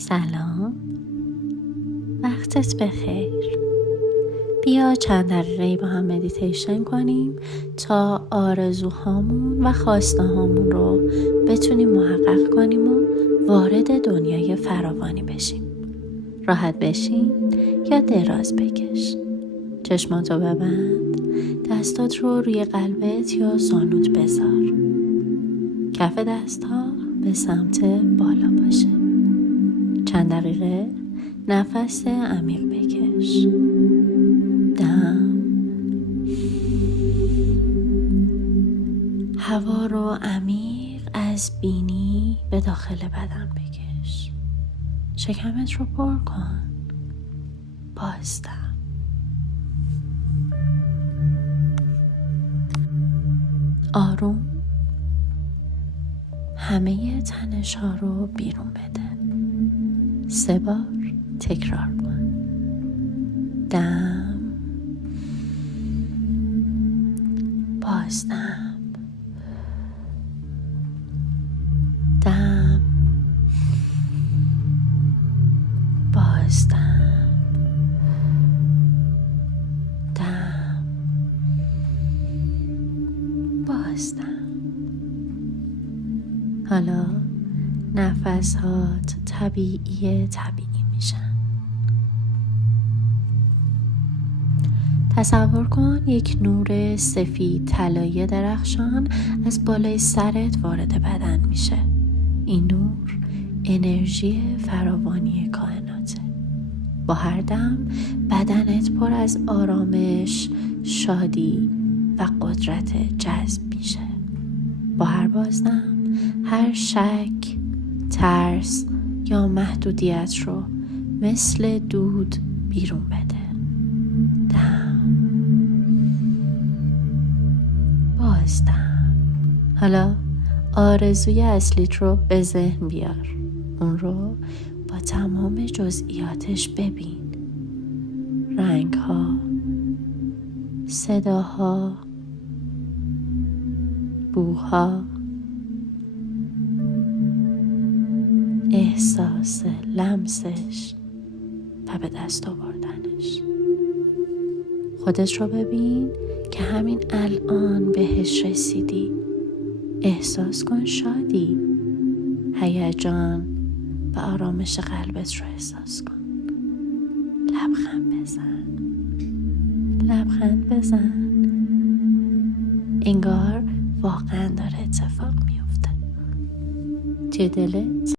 سلام، وقتت بخیر. بیا چند دقیقه با هم مدیتیشن کنیم تا آرزوهامون و خواسته هامون رو بتونیم محقق کنیم و وارد دنیای فراوانی بشیم. راحت بشین یا دراز بکش. چشماتو ببند، دستات رو روی قلبت یا زانوت بذار. کف دستها به سمت بالا باشه. چند دقیقه نفس عمیق بکش. دم هوا رو عمیق از بینی به داخل بدن بکش. شکمت رو پر کن. بازدم. آروم همه تنش ها رو بیرون بده. 3 بار تکرار کن. دم، بازدم، دم، بازدم، دم، بازدم. حالا نفس هات طبیعی میشن. تصور کن یک نور سفید طلایی درخشان از بالای سرت وارد بدن میشه. این نور انرژی فراوانی کائناته. با هر دم بدنت پر از آرامش، شادی و قدرت جذب میشه. با هر بازدم هر شک، ترس یا محدودیت رو مثل دود بیرون بده. دم، بازدم. حالا آرزوی اصلیت رو به ذهن بیار. اون رو با تمام جزئیاتش ببین. رنگ‌ها، صداها، بوها، احساس لمسش و به دست آوردنش. خودت رو ببین که همین الان بهش رسیدی. احساس کن شادی، هیجان و آرامش قلبت رو احساس کن. لبخند بزن. انگار واقعا داره اتفاق میفته توی دلت.